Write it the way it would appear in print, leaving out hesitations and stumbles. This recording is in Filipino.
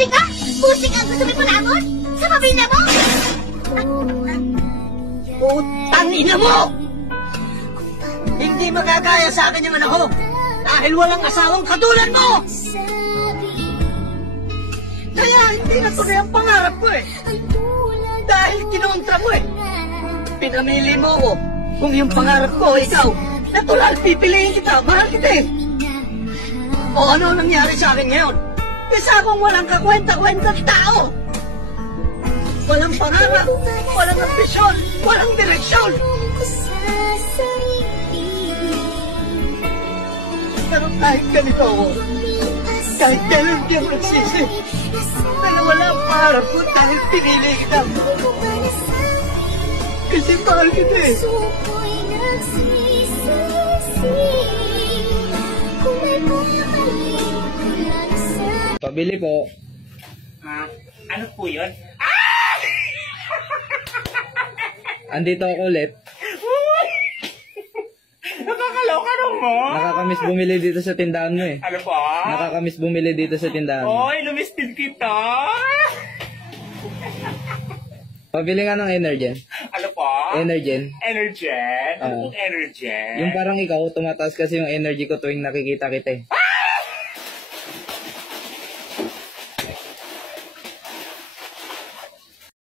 Busing ka? Busing ang gusto mo panabon? Sa pamilya mo? Utang ina mo! Hindi magagaya sa akin yung anak ko dahil walang asawang katulad mo! Kaya hindi natuloy ang pangarap ko eh. Dahil kinontra mo eh. Pinamili mo ko. Kung yung pangarap ko, ikaw, natural, pipiliin kita, mahal kita eh. O ano nangyari sa akin ngayon? Isa akong walang kakwenta-kwentang tao. Walang pangarap, walang ambisyon, walang direksyon. Pero kahit ganito ako, kahit gano'n di ako nagsisi, dahil wala ang pangarap ko dahil pinili kita. Kasi mahal kita eh. Pabili po. Ano po yun? Andito ako ulit. Nakakaloka mo. Nakakamiss bumili dito sa tindahan mo eh. Ano po? Nakakamiss bumili dito sa tindahan mo. Oy, namiss din kita. Pabili nga ng Energen. Ano po? Energen. Energen? Ano pong Energen? Yung parang ikaw, tumataas kasi yung energy ko tuwing nakikita kita eh.